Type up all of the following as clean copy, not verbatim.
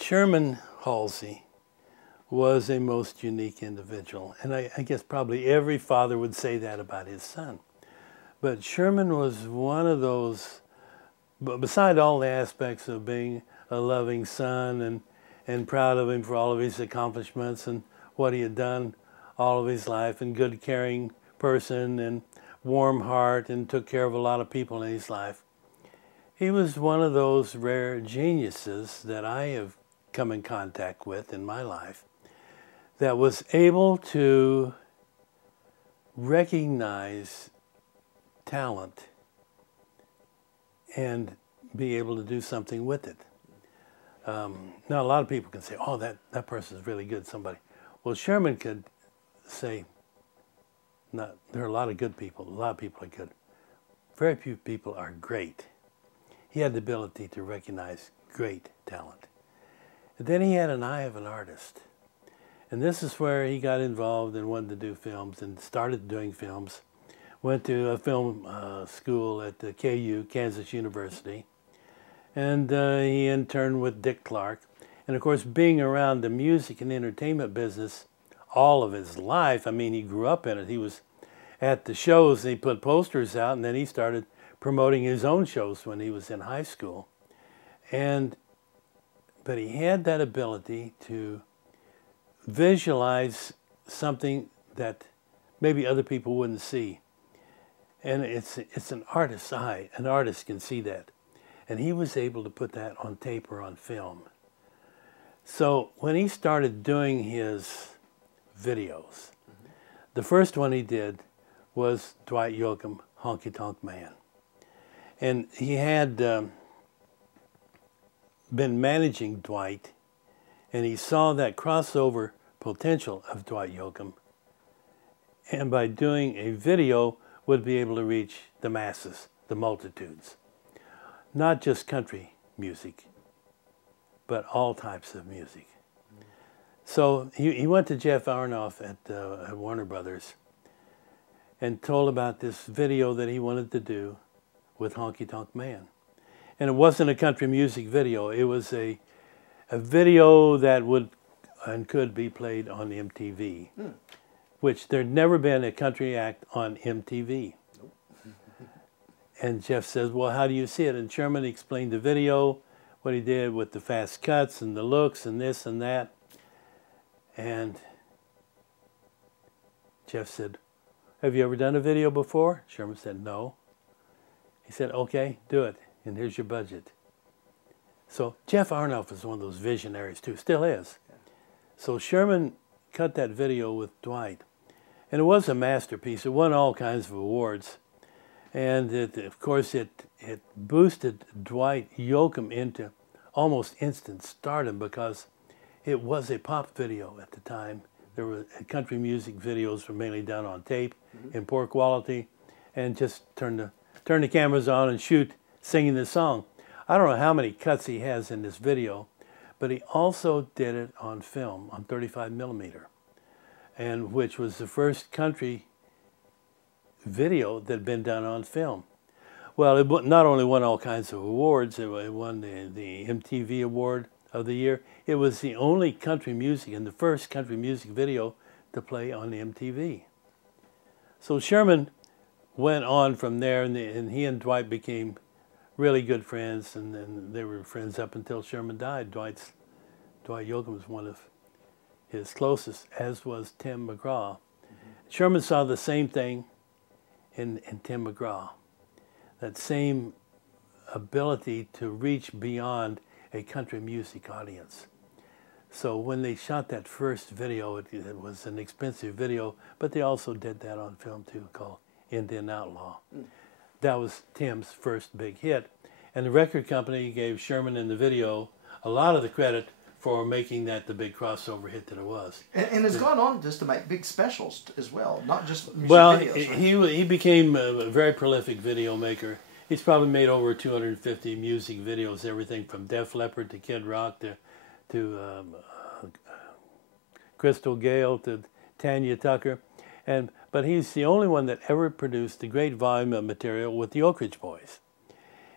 Sherman Halsey was a most unique individual, and I guess probably every father would say that about his son. But Sherman was one of those, beside all the aspects of being a loving son and proud of him for all of his accomplishments and what he had done all of his life, and good, caring person and warm heart, and took care of a lot of people in his life. He was one of those rare geniuses that I have come in contact with in my life that was able to recognize talent and be able to do something with it. Now, a lot of people can say, oh, that person is really good, somebody. Well, Sherman could say, there are a lot of good people. A lot of people are good. Very few people are great. He had the ability to recognize great talent. And then he had an eye of an artist. And this is where he got involved and wanted to do films and started doing films. Went to a film school at the KU, Kansas University. And he interned with Dick Clark. And of course, being around the music and entertainment business all of his life, I mean, he grew up in it. He was at the shows and he put posters out, and then he started promoting his own shows when he was in high school. But he had that ability to visualize something that maybe other people wouldn't see. And it's an artist's eye. An artist can see that. And he was able to put that on tape or on film. So when he started doing his videos, the first one he did was Dwight Yoakam, Honky Tonk Man. And he had been managing Dwight, and he saw that crossover potential of Dwight Yoakam, and by doing a video would be able to reach the masses, the multitudes. Not just country music, but all types of music. So he went to Jeff Aronoff at Warner Brothers and told about this video that he wanted to do with Honky Tonk Man. And it wasn't a country music video. It was a video that would and could be played on MTV, which there'd never been a country act on MTV. And Jeff says, well, how do you see it? And Sherman explained the video, what he did with the fast cuts and the looks and this and that. And Jeff said, have you ever done a video before? Sherman said, no. He said, okay, do it, and here's your budget. So Jeff Aronoff was one of those visionaries too, still is. So Sherman cut that video with Dwight, and it was a masterpiece. It won all kinds of awards. And of course, it boosted Dwight Yoakam into almost instant stardom because it was a pop video at the time. There were country music videos were mainly done on tape in poor quality, and just turn the cameras on and shoot singing the song. I don't know how many cuts he has in this video, but he also did it on film, on 35 millimeter, and which was the first country video that had been done on film. Well, it not only won all kinds of awards, it won the MTV Award of the Year. It was the only country music and the first country music video to play on MTV. So Sherman went on from there, and he and Dwight became really good friends, and they were friends up until Sherman died. Dwight Yoakam was one of his closest, as was Tim McGraw. Sherman saw the same thing in Tim McGraw, that same ability to reach beyond a country music audience. So when they shot that first video, it was an expensive video, but they also did that on film too, called Indian Outlaw. That was Tim's first big hit, and the record company gave Sherman in the video a lot of the credit for making that the big crossover hit that it was. And has gone on just to make big specials as well, not just music videos. Right? He became a very prolific video maker. He's probably made over 250 music videos, everything from Def Leppard to Kid Rock to Crystal Gale to Tanya Tucker. But he's the only one that ever produced a great volume of material with the Oak Ridge Boys.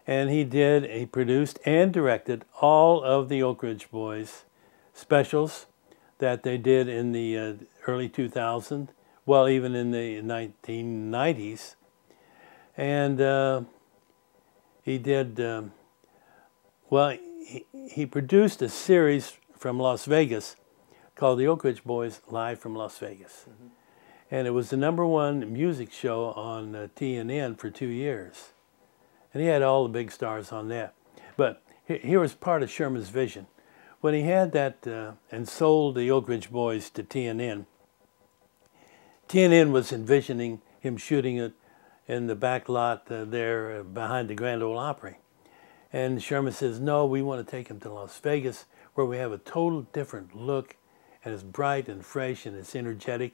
And he produced and directed all of the Oak Ridge Boys specials that they did in the early 2000s, well, even in the 1990s. And he did, well, he produced a series from Las Vegas called the Oak Ridge Boys Live from Las Vegas. Mm-hmm. And it was the #1 music show on TNN for 2 years. And he had all the big stars on that. But here was part of Sherman's vision. When he had that and sold the Oak Ridge Boys to TNN, TNN was envisioning him shooting it in the back lot there behind the Grand Ole Opry. And Sherman says, no, we want to take him to Las Vegas where we have a total different look, and it's bright and fresh and it's energetic.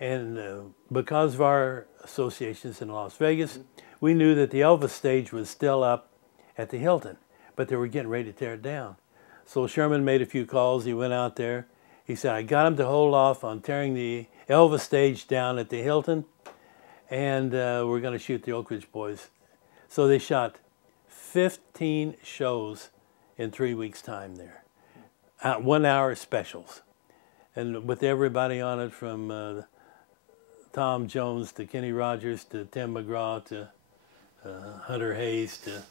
And because of our associations in Las Vegas, we knew that the Elvis stage was still up at the Hilton, but they were getting ready to tear it down. So Sherman made a few calls. He went out there. He said, I got him to hold off on tearing the Elvis stage down at the Hilton, and we're going to shoot the Oak Ridge Boys. So they shot 15 shows in 3 weeks' time there, 1-hour specials, and with everybody on it from Tom Jones to Kenny Rogers to Tim McGraw to Hunter Hayes to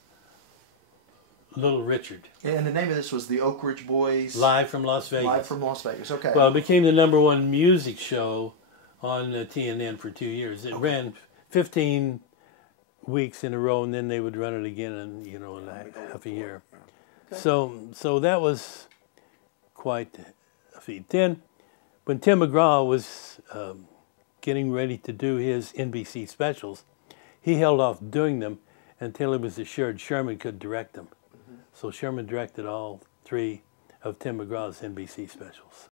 Little Richard. And the name of this was the Oak Ridge Boys. Live from Las Vegas. Live from Las Vegas, okay. Well, it became the #1 music show on TNN for 2 years. It ran 15 weeks in a row, and then they would run it again in, in half a year. Okay. So that was quite a feat. Then, when Tim McGraw was getting ready to do his NBC specials, he held off doing them until he was assured Sherman could direct them. Mm-hmm. So Sherman directed all 3 of Tim McGraw's NBC specials.